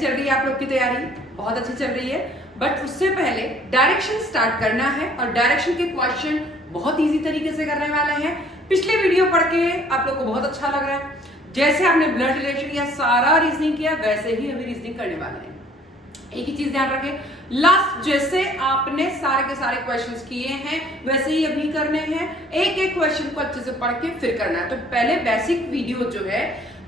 कैसी चल रही है आप लोग की तैयारी? बहुत अच्छी चल रही है। बट उससे पहले डायरेक्शन स्टार्ट करना है और डायरेक्शन के क्वेश्चन बहुत इजी तरीके से करने वाले हैं। पिछले वीडियो पढ़ के आप लोग को बहुत अच्छा लग रहा है। जैसे आपने ब्लड रिलेशन या सारा रीजनिंग किया वैसे ही अभी रीजनिंग करने वाले हैं। एक ही चीज ध्यान रखें, लास्ट जैसे आपने सारे के सारे क्वेश्चंस किए हैं वैसे ही अभी करने हैं। एक एक क्वेश्चन को अच्छे से पढ़ के फिर करना है। तो पहले बेसिक वीडियो जो है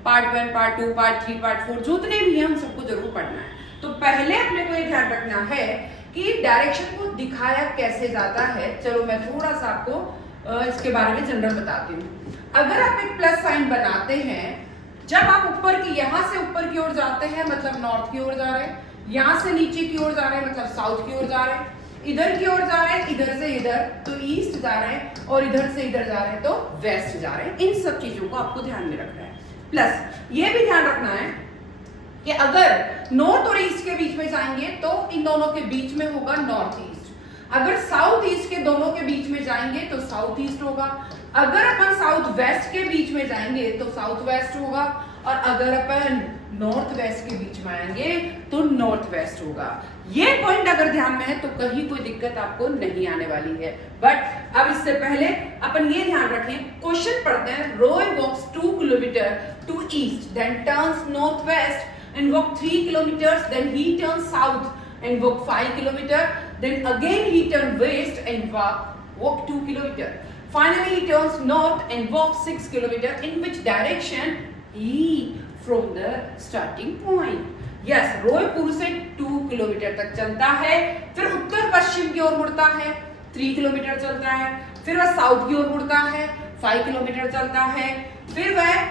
पार्ट 1, पार्ट 2, पार्ट 3, पार्ट 4 जितने भी हैं उन सबको जरूर पढ़ना है। तो पहले अपने को ये ध्यान रखना है कि डायरेक्शन को दिखाया कैसे जाता है। चलो मैं थोड़ा सा आपको इसके बारे में जनरल बताती हूँ। अगर आप एक प्लस साइन बनाते हैं, जब आप ऊपर की यहां से ऊपर की ओर जाते हैं मतलब नॉर्थ की ओर जा रहे हैं, यहां से नीचे की ओर जा रहे हैं मतलब साउथ की ओर जा रहे हैं, इधर की ओर जा रहे हैं इधर से इधर तो ईस्ट जा रहे हैं, और इधर से इधर जा रहे हैं तो वेस्ट जा रहे हैं। इन सब चीजों को आपको ध्यान में रखना है। प्लस ये भी ध्यान रखना है कि अगर नॉर्थ और ईस्ट के बीच में जाएंगे तो इन दोनों के बीच में होगा नॉर्थ ईस्ट। अगर साउथ ईस्ट के दोनों के बीच में जाएंगे तो साउथ ईस्ट होगा। अगर अपन साउथ वेस्ट के बीच में जाएंगे तो साउथ वेस्ट होगा, और अगर अपन नॉर्थ वेस्ट के बीच में आएंगे तो नॉर्थ वेस्ट होगा। ये पॉइंट अगर ध्यान में है तो कहीं कोई दिक्कत आपको नहीं आने वाली है। बट अब इससे पहले अपन ये ध्यान रखें, क्वेश्चन पढ़ते हैं। Roy walks 2 kilometre to east then turns north west and walk 3 kilometre then he turns south and walk 5 kilometre then again he turn west and walk 2 kilometre finally he turns north and walks 6 kilometer in which direction he from the starting point. Yes, रोय पूर्व से 2 kilometre तक चलता है, फिर उत्तर पश्चिम की ओर मुड़ता है 3 kilometre चलता है, फिर वह साउथ की ओर मुड़ता है 5 किलोमीटर चलता है, फिर वह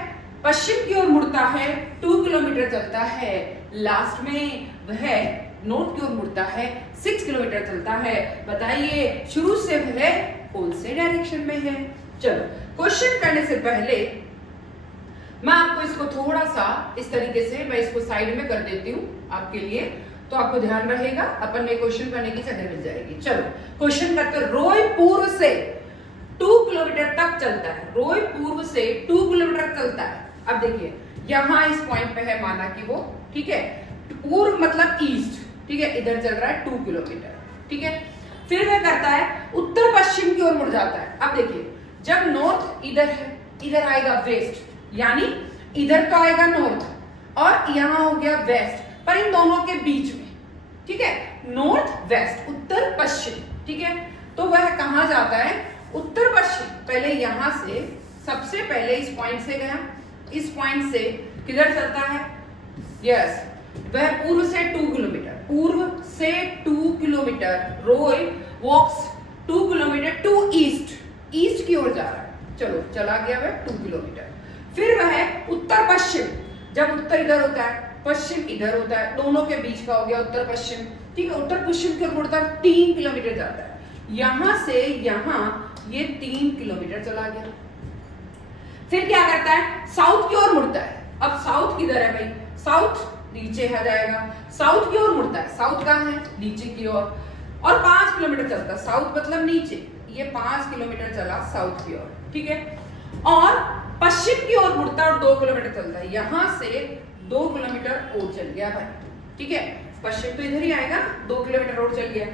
पश्चिम की ओर मुड़ता है 2 किलोमीटर चलता है, लास्ट में वह नॉर्थ की ओर मुड़ता है 6 किलोमीटर चलता है। बताइए शुरू से वह कौन से डायरेक्शन में है? चलो क्वेश्चन करने से पहले मैं आपको इसको थोड़ा सा इस तरीके से मैं इसको साइड में कर देती हूँ आपके लिए, तो आपको ध्यान रहेगा, अपन में क्वेश्चन करने की जगह मिल जाएगी। चलो क्वेश्चन करते, रोय पूर्व से 2 किलोमीटर तक चलता है। रोय पूर्व से 2 किलोमीटर तक चलता है। अब देखिए यहां इस पॉइंट पे है, माना कि वो ठीक है, पूर्व मतलब ईस्ट, ठीक है, इधर चल रहा है 2 किलोमीटर, ठीक है। फिर वह करता है उत्तर पश्चिम की ओर मुड़ जाता है। अब देखिए जब नॉर्थ इधर है, इधर आएगा वेस्ट, यानी इधर तो आएगा नॉर्थ और यहां हो गया वेस्ट, पर इन दोनों के बीच में, ठीक है, नॉर्थ वेस्ट उत्तर पश्चिम, ठीक है। तो वह कहां जाता है? उत्तर पश्चिम। पहले यहां से सबसे पहले इस पॉइंट से गया, इस पॉइंट से किधर चलता है? यस, वह पूर्व से 2 किलोमीटर, पूर्व से 2 kilometre Roy walks 2 kilometre to east, east की ओर जा रहा है। चलो चला गया वह 2 किलोमीटर। फिर वह उत्तर पश्चिम, जब उत्तर इधर होता है पश्चिम इधर होता है, दोनों के बीच का हो गया उत्तर पश्चिम, ठीक है। उत्तर पश्चिम की ओर मुड़ता है 3 किलोमीटर जाता है, यहां से यहां ये 3 किलोमीटर चला गया। फिर क्या करता है? साउथ की ओर मुड़ता है। अब साउथ किधर है भाई? साउथ नीचे आ जाएगा, साउथ की ओर मुड़ता है। साउथ कहां है? नीचे की ओर, और 5 किलोमीटर चलता है। साउथ मतलब नीचे, ये 5 किलोमीटर चला साउथ की ओर, ठीक है। और पश्चिम की ओर मुड़ता है और 2 किलोमीटर चलता है, यहां से 2 किलोमीटर और चल गया भाई, ठीक है। पश्चिम तो इधर ही आएगा, 2 किलोमीटर और चल गया।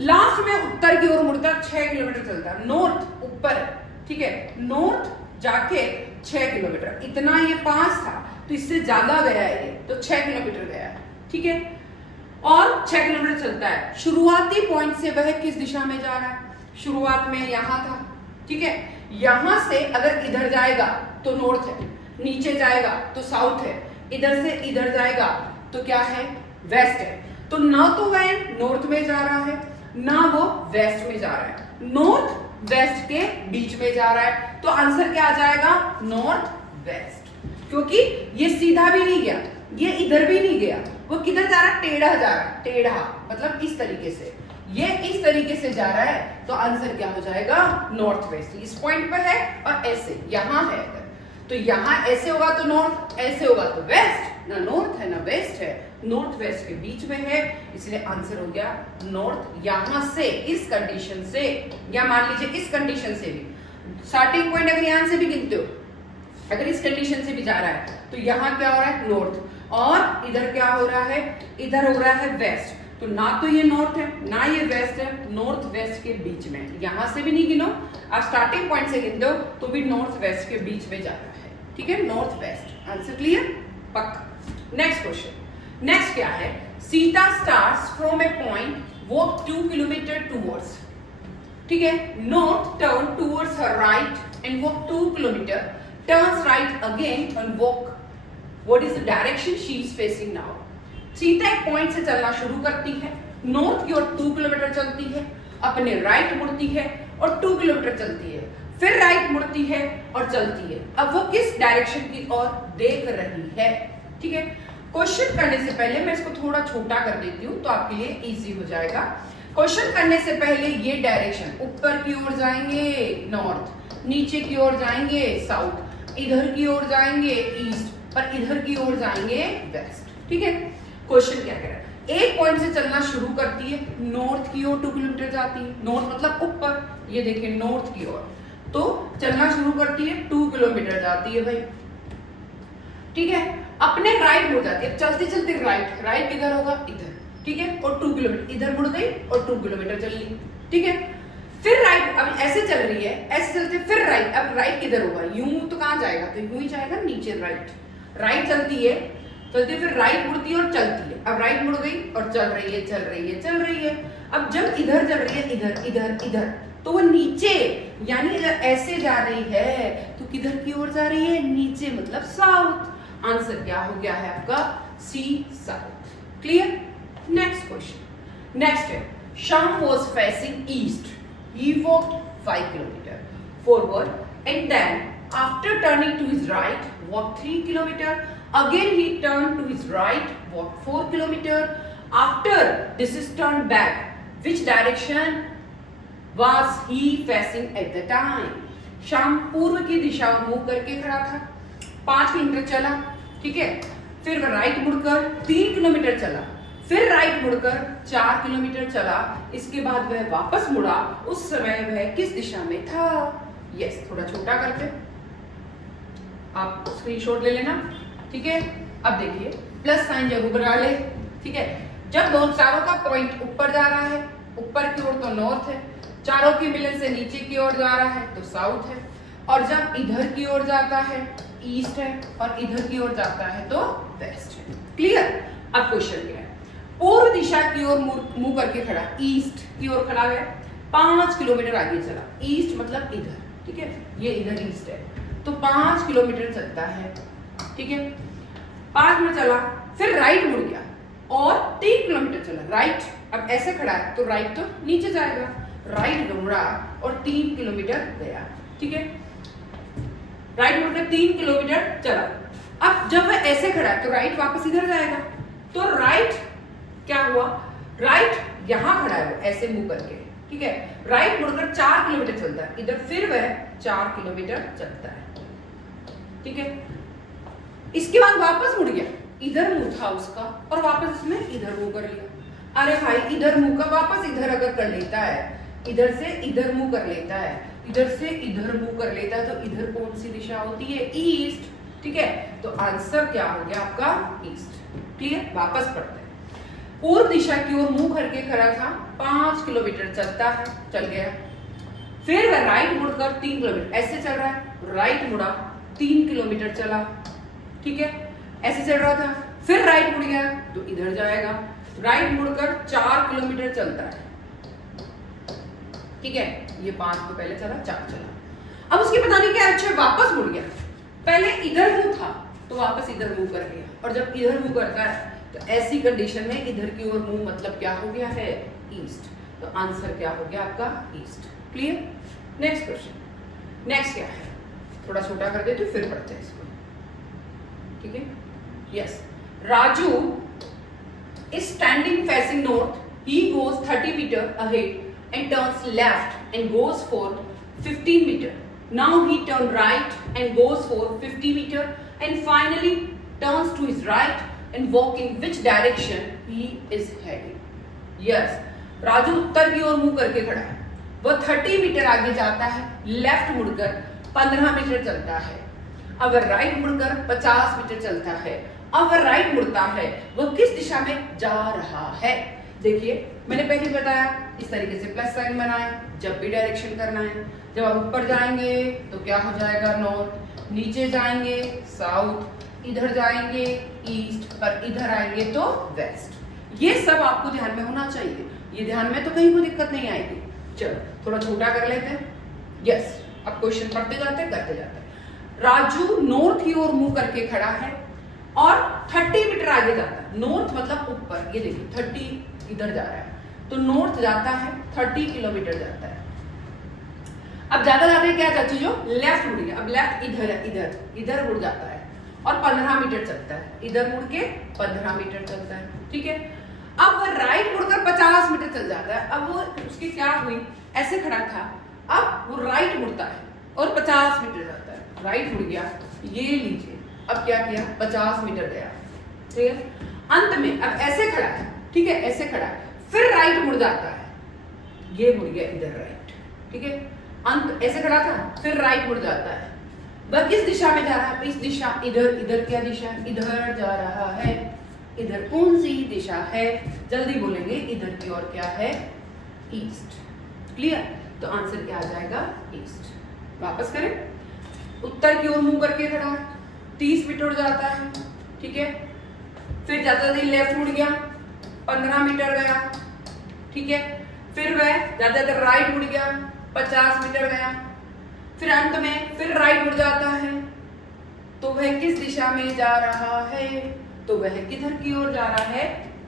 लास्ट में उत्तर की ओर मुड़ता है, 6 किलोमीटर चलता है। नॉर्थ ऊपर, ठीक है, नॉर्थ जाके 6 किलोमीटर, इतना ये 5 था तो इससे ज्यादा गया है ये, तो 6 किलोमीटर गया है, ठीक है। और 6 किलोमीटर चलता है। शुरुआती पॉइंट से वह किस दिशा में जा रहा है? शुरुआत में यहां था, ठीक है। यहां से अगर इधर जाएगा तो नॉर्थ है, नीचे जाएगा तो साउथ है, इधर से इधर जाएगा तो क्या है? वेस्ट है। तो ना तो वह नॉर्थ में जा रहा है ना वो वेस्ट में जा रहा है, नॉर्थ वेस्ट के बीच में जा रहा है। तो आंसर क्या आ जाएगा? North west. क्योंकि ये सीधा भी नहीं गया, ये इधर भी नहीं गया, वो किधर जा रहा है? टेढ़ा जा रहा है, टेढ़ा मतलब इस तरीके से, ये इस तरीके से जा रहा है। तो आंसर क्या हो जाएगा? North west. इस पॉइंट पर है और ऐसे यहां है, अगर तो यहां ऐसे होगा तो नॉर्थ, ऐसे होगा तो वेस्ट, ना नॉर्थ है ना वेस्ट है, नॉर्थ वेस्ट के बीच में है, इसलिए आंसर हो गया नॉर्थ। यहां से इस कंडीशन से, या मान लीजिए इस कंडीशन से भी, स्टार्टिंग पॉइंट अगर यहां से भी गिनते हो, अगर इस कंडीशन से भी जा रहा है तो यहां क्या हो रहा है? नॉर्थ। और इधर क्या हो रहा है, इधर हो रहा है वेस्ट। तो ना तो ये नॉर्थ है ना ये वेस्ट है, नॉर्थ वेस्ट के बीच में। यहां से भी नहीं गिनो, आप स्टार्टिंग पॉइंट से गिन दो तो भी नॉर्थ वेस्ट के बीच में जा रहा है, ठीक है, नॉर्थ वेस्ट। आंसर क्लियर, पक्का। नेक्स्ट क्वेश्चन, नेक्स्ट क्या है, Sita starts from A point walk 2 kilometre towards, ठीक है, north turn towards her right and walk 2 kilometre, turns right again and walk, what is the direction she is facing now. Sita एक point से चलना शुरू करती है, नॉर्थ की ओर 2 किलोमीटर चलती है, अपने राइट मुड़ती है और 2 किलोमीटर चलती है, फिर राइट मुड़ती है और चलती है। अब वो किस डायरेक्शन की ओर देख रही है, ठीक है। क्वेश्चन करने से पहले मैं इसको थोड़ा छोटा कर देती हूँ तो आपके लिए इजी हो जाएगा। क्वेश्चन करने से पहले ये डायरेक्शन, ऊपर की ओर जाएंगे नॉर्थ, नीचे की ओर जाएंगे साउथ, इधर की ओर जाएंगे ईस्ट और इधर की ओर जाएंगे वेस्ट, ठीक है। क्वेश्चन क्या कह रहा है, एक पॉइंट से चलना शुरू करती है, नॉर्थ की ओर 2 किलोमीटर जाती है, नॉर्थ मतलब ऊपर, ये देखिए नॉर्थ की ओर, तो चलना शुरू करती है 2 किलोमीटर जाती है भाई, ठीक है। अपने राइट मुड़ जाती है, चलते चलते राइट, राइट किधर होगा, इधर, ठीक है, और 2 किलोमीटर इधर मुड़ गई और 2 किलोमीटर चल ली, ठीक है। फिर राइट, अब ऐसे चल रही है, ऐसे चलते फिर राइट, अब राइट किधर होगा, यूं तो कहां जाएगा, तो यूं ही जाएगा नीचे, राइट, राइट चलती है, चलती फिर राइट मुड़ती है और चलती है, अब राइट मुड़ गई और चल रही है चल रही है चल रही है। अब जब इधर चल रही है, इधर इधर इधर, तो वो नीचे, यानी अगर ऐसे जा रही है तो किधर की ओर जा रही है, नीचे मतलब साउथ। आंसर क्या हो गया है आपका, C south. Clear. Next question, next है, Shyam was facing east, he walked 5 kilometre forward and then after turning to his right walk 3 kilometre, again he turned to his right, walked 4 kilometer, after this is turned back, which direction was he facing at the time। Shyam पूर्व की दिशा मुंह करके खड़ा था, 5 kilometre चला, ठीक है, फिर वह राइट मुड़कर 3 किलोमीटर चला, फिर राइट मुड़कर 4 किलोमीटर चला, इसके बाद वह वापस मुड़ा, उस समय वह किस दिशा में था। यस, थोड़ा छोटा करते, आप स्क्रीनशॉट ले लेना, ठीक है। अब देखिए प्लस साइन जरूर बना ले, ठीक है। जब दोनों चारों का पॉइंट ऊपर जा रहा है, ऊपर की ओर तो नॉर्थ है, चारों की मिलन से नीचे की ओर जा रहा है तो साउथ है, और जब इधर की ओर जाता है ईस्ट है और इधर की ओर जाता है तो वेस्ट है। क्लियर। अब क्वेश्चन क्या है, पूर्व दिशा की ओर मुंह करके खड़ा, ईस्ट की ओर खड़ा है, 5 किलोमीटर आगे चला, ईस्ट मतलब इधर, ठीक है, ये इधर ईस्ट है, तो 5 किलोमीटर चलता है, ठीक है। 5 मिनट चला, फिर राइट मुड़ गया और 3 किलोमीटर चला, राइट, अब ऐसे खड़ा है तो राइट तो नीचे जाएगा, राइट मुड़ा और 3 किलोमीटर गया, ठीक है, राइट मुड़कर 3 किलोमीटर चला। अब जब वह ऐसे खड़ा है तो राइट वापस इधर जाएगा, तो राइट क्या हुआ, राइट यहां खड़ा है वो ऐसे मुंह करके, ठीक है, राइट मुड़कर 4 किलोमीटर चलता है, इधर फिर वह 4 किलोमीटर चलता है, ठीक है। इसके बाद वापस मुड़ गया, इधर मुंह था उसका और वापस इसने इधर मुंह कर लिया। अरे भाई, इधर मुंह का वापस इधर अगर कर लेता है, इधर से इधर मुंह कर लेता है, इधर से इधर मुंह कर लेता है, तो इधर कौन सी दिशा होती है, ईस्ट, ठीक है। तो आंसर क्या हो गया आपका, ईस्ट। क्लियर। वापस पढ़ते हैं, पूर्व दिशा की ओर मुंह करके खड़ा था, 5 किलोमीटर चलता है, चल गया, फिर वह राइट मुड़कर 3 किलोमीटर ऐसे चल रहा है, राइट मुड़ा 3 किलोमीटर चला, ठीक है, ऐसे चल रहा था, फिर राइट मुड़ गया तो इधर जाएगा, राइट मुड़कर 4 किलोमीटर चलता है, ठीक है, ये 5 को पहले चला, 4 चला। अब उसकी पता नहीं क्या, अच्छा वापस मुड़ गया, पहले इधर मुंह था तो वापस इधर मुंह कर गया, और जब इधर मुंह करता है तो ऐसी कंडीशन में इधर की ओर मुंह मतलब क्या हो गया है, ईस्ट। तो आंसर क्या हो गया आपका, east. Clear. Next question, next क्या है, थोड़ा छोटा कर देते फिर पढ़ते हैं इसको, ठीक है। Yes, Raju is standing facing north, he goes 30 metre ahead and turns left and goes for 15 meter. Now he turns right and goes for 50 meter and finally turns to his right and walk in which direction he is heading. Yes, Raju उत्तर की ओर मुंह करके खड़ा है, वह 30 metre आगे जाता है, लेफ्ट मुड़कर 15 मीटर चलता है, अगर राइट मुड़कर 50 मीटर चलता है, अब वह राइट मुड़ता है, वह किस दिशा में जा रहा है। देखिए मैंने पहले बताया इस तरीके से प्लस साइन बनाए जब भी डायरेक्शन करना है। जब आप ऊपर जाएंगे तो क्या हो जाएगा नॉर्थ, नीचे जाएंगे साउथ, इधर जाएंगे ईस्ट और इधर आएंगे तो वेस्ट। ये सब आपको ध्यान में होना चाहिए, ये ध्यान में तो कहीं कोई दिक्कत नहीं आएगी। चलो थोड़ा छोटा कर लेते हैं। यस, अब क्वेश्चन पढ़ते जाते करते जाते। राजू नॉर्थ की ओर मुंह करके खड़ा है और 30 मीटर आगे जाता है। नॉर्थ मतलब ऊपर, ये देखिए 30 इधर जा रहा है तो नॉर्थ जाता है 30 किलोमीटर जाता है। अब ज्यादा जाते क्या चाची जो लेफ्ट मुड़ गया, अब लेफ्ट इधर है, इधर मुड़ जाता है और 15 मीटर चलता है, इधर मुड़ के 15 मीटर चलता है। ठीक है, अब वह राइट मुड़कर 50 मीटर चल जाता है। अब वो उसकी क्या हुई, ऐसे खड़ा था, अब वो राइट मुड़ता है और 50 मीटर जाता है। राइट मुड़ गया, ये लीजिए, अब क्या किया 50 मीटर गया। ठीक है, अंत में अब ऐसे खड़ा है, ठीक है ऐसे खड़ा है, फिर राइट मुड़ जाता है, ये मुड़ गया इधर राइट। ठीक है, अंत ऐसे खड़ा था फिर राइट मुड़ जाता है। वह किस दिशा में जा रहा है, इस दिशा, इधर क्या दिशा है, इधर जा रहा है। इधर कौन सी दिशा है, जल्दी बोलेंगे, इधर की ओर क्या है, ईस्ट। क्लियर, तो आंसर क्या आ जाएगा ईस्ट। वापस करें, उत्तर की ओर मुंह करके खड़ा है, 30 मीटर जाता है। ठीक है, फिर जाता लेफ्ट मुड़ गया, 15 मीटर गया। ठीक है, फिर वह ज्यादातर राइट मुड़ गया, 50 मीटर गया। फिर अंत में फिर राइट मुड़ जाता है, तो वह किस दिशा में जा रहा है, तो वह किधर की ओर जा रहा है,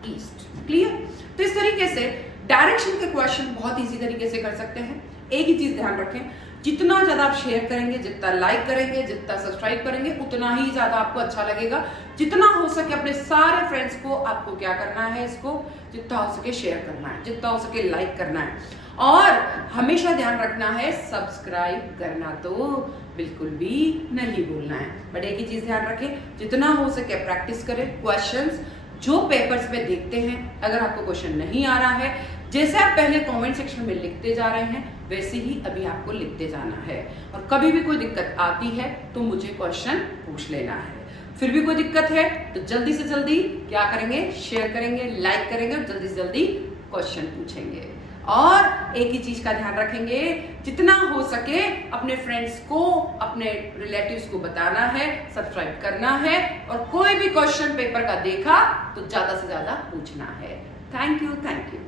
ईस्ट। क्लियर, तो इस तरीके से डायरेक्शन के क्वेश्चन बहुत इजी तरीके से कर सकते हैं। एक ही चीज ध्यान रखें, जितना ज्यादा आप शेयर करेंगे, जितना लाइक करेंगे, जितना सब्सक्राइब करेंगे, उतना ही ज्यादा आपको अच्छा लगेगा। जितना हो सके अपने सारे फ्रेंड्स को आपको क्या करना है, इसको जितना हो सके शेयर करना है, जितना हो सके लाइक करना है, और हमेशा ध्यान रखना है सब्सक्राइब करना तो बिल्कुल भी नहीं भूलना है। बट एक ही चीज ध्यान रखें, जितना हो सके प्रैक्टिस करें। क्वेश्चंस जो पेपर्स में देखते हैं, अगर आपको क्वेश्चन नहीं आ रहा है, जैसे आप पहले कमेंट सेक्शन में लिखते जा रहे हैं, वैसे ही अभी आपको लिखते जाना है। और कभी भी कोई दिक्कत आती है तो मुझे क्वेश्चन पूछ लेना है। फिर भी कोई दिक्कत है तो जल्दी से जल्दी क्या करेंगे, शेयर करेंगे, लाइक करेंगे और जल्दी से जल्दी क्वेश्चन पूछेंगे। और एक ही चीज का ध्यान रखेंगे, जितना हो सके अपने फ्रेंड्स को, अपने रिलेटिव्स को बताना है, सब्सक्राइब करना है, और कोई भी क्वेश्चन पेपर का देखा तो ज्यादा से ज्यादा पूछना है। Thank you.